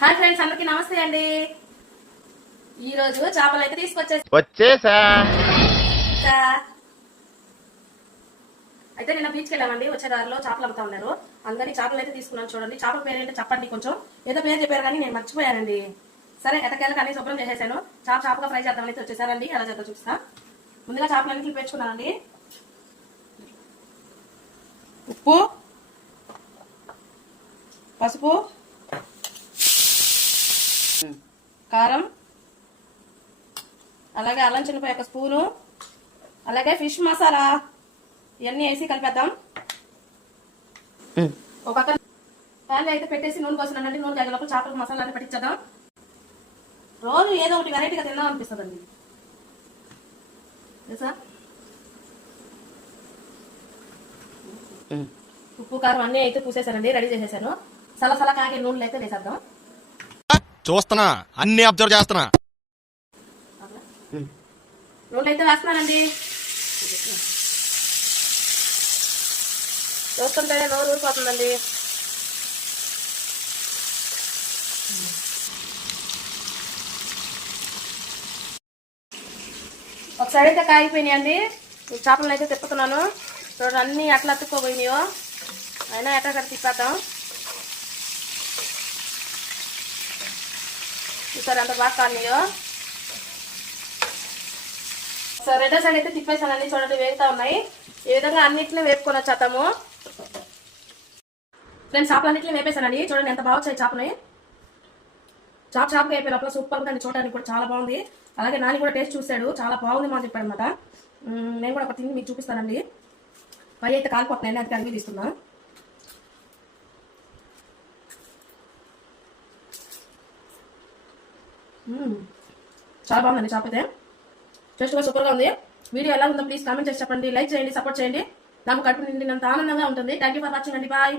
Hi friends, అందరికి నమస్తే అండి. ఈ రోజు చేపలు అయితే తీసుకొచ్చేసా. అయితే నిన్న బీచ్కి వెళ్ళామండి. వచ్చే దారిలో చేపలు అమ్ముతా ఉన్నారు. అందరి చేపలు అయితే తీసుకున్నాను. చూడండి, చేపల పేరు ఏంటో చెప్పండి. కొంచెం ఏదో పేరు చెప్పారు కానీ నేను మర్చిపోయానండి. సరే, ఎటకెళ్ళకి అన్ని శుభ్రం చేసేసాను. చేపగా ఫ్రై చేద్దామని అయితే వచ్చేసారండి. ఎలా చేద్దాం చూపిస్తా. ముందుగా చేపలన్నీ పెంచుకున్నానండి. ఉప్పు, పసుపు, కారం, అలాగే అల్లం చిన్నపాయ 1 స్పూను, అలాగే ఫిష్ మసాలా ఇవన్నీ వేసి కలిపేద్దాం. ఒక పక్కన ప్యాన్లో అయితే పెట్టేసి నూనె పోసినానండి. నూనె కాగే లోపల చేపలకు మసాలా అన్ని పట్టించేద్దాం. రోజు ఏదో ఒకటి వెరైటీగా తిందాం అనిపిస్తుందండి. తెలుసా? ఉప్పు కారం అన్నీ అయితే పూసేసానండి, రెడీ చేసేసాను. సలసల కాగే నూనెలు అయితే వేసేద్దాం. చూస్తున్నా, అన్ని అబ్జర్వ్ చేస్తున్నా. నూనె అయితే వేస్తున్నానండి. చూస్తుంటేనే నోరు ఊరిపోతుందండి. ఒక సైడ్ అయితే కాగిపోయినాయండి. చేపలను అయితే తిప్పుతున్నాను. చూడండి, అన్ని అట్లా అతుక్కోపోయినాయో. అయినా ఎక్కడ తిప్పేద్దాం. చూసారు ఎంత బాగా కానియో. సో రెండో సైడ్ అయితే తిప్పేసానండి. చూడండి, వేగుతా ఉన్నాయి. ఈ విధంగా అన్నింటినీ వేపుకొని వచ్చేద్దాము. నేను చేపలన్నింటినీ వేపేసానండి. చూడండి ఎంత బాగా వచ్చాయి చేపని. చేపగా అయిపోయి లోపల సూపర్ గా చూడడానికి కూడా చాలా బాగుంది. అలాగే నాని కూడా టేస్ట్ చూశాడు, చాలా బాగుంది మా చెప్పాడు అనమాట. నేను కూడా ఒక తిని మీకు చూపిస్తానండి. పై అయితే కాలిపోతున్నాయండి, అది కలిపి తీస్తున్నా. చాలా బాగుందండి చేప అయితే. టేస్ట్ కూడా సూపర్గా ఉంది. వీడియో ఎలా ఉందో ప్లీజ్ కామెంట్ చేసి చెప్పండి. లైక్ చేయండి, సపోర్ట్ చేయండి. నాకు కడుపు నిండినంత ఆనందంగా ఉంటుంది. థ్యాంక్ యూ ఫర్ వాచింగ్ అండి. బాయ్.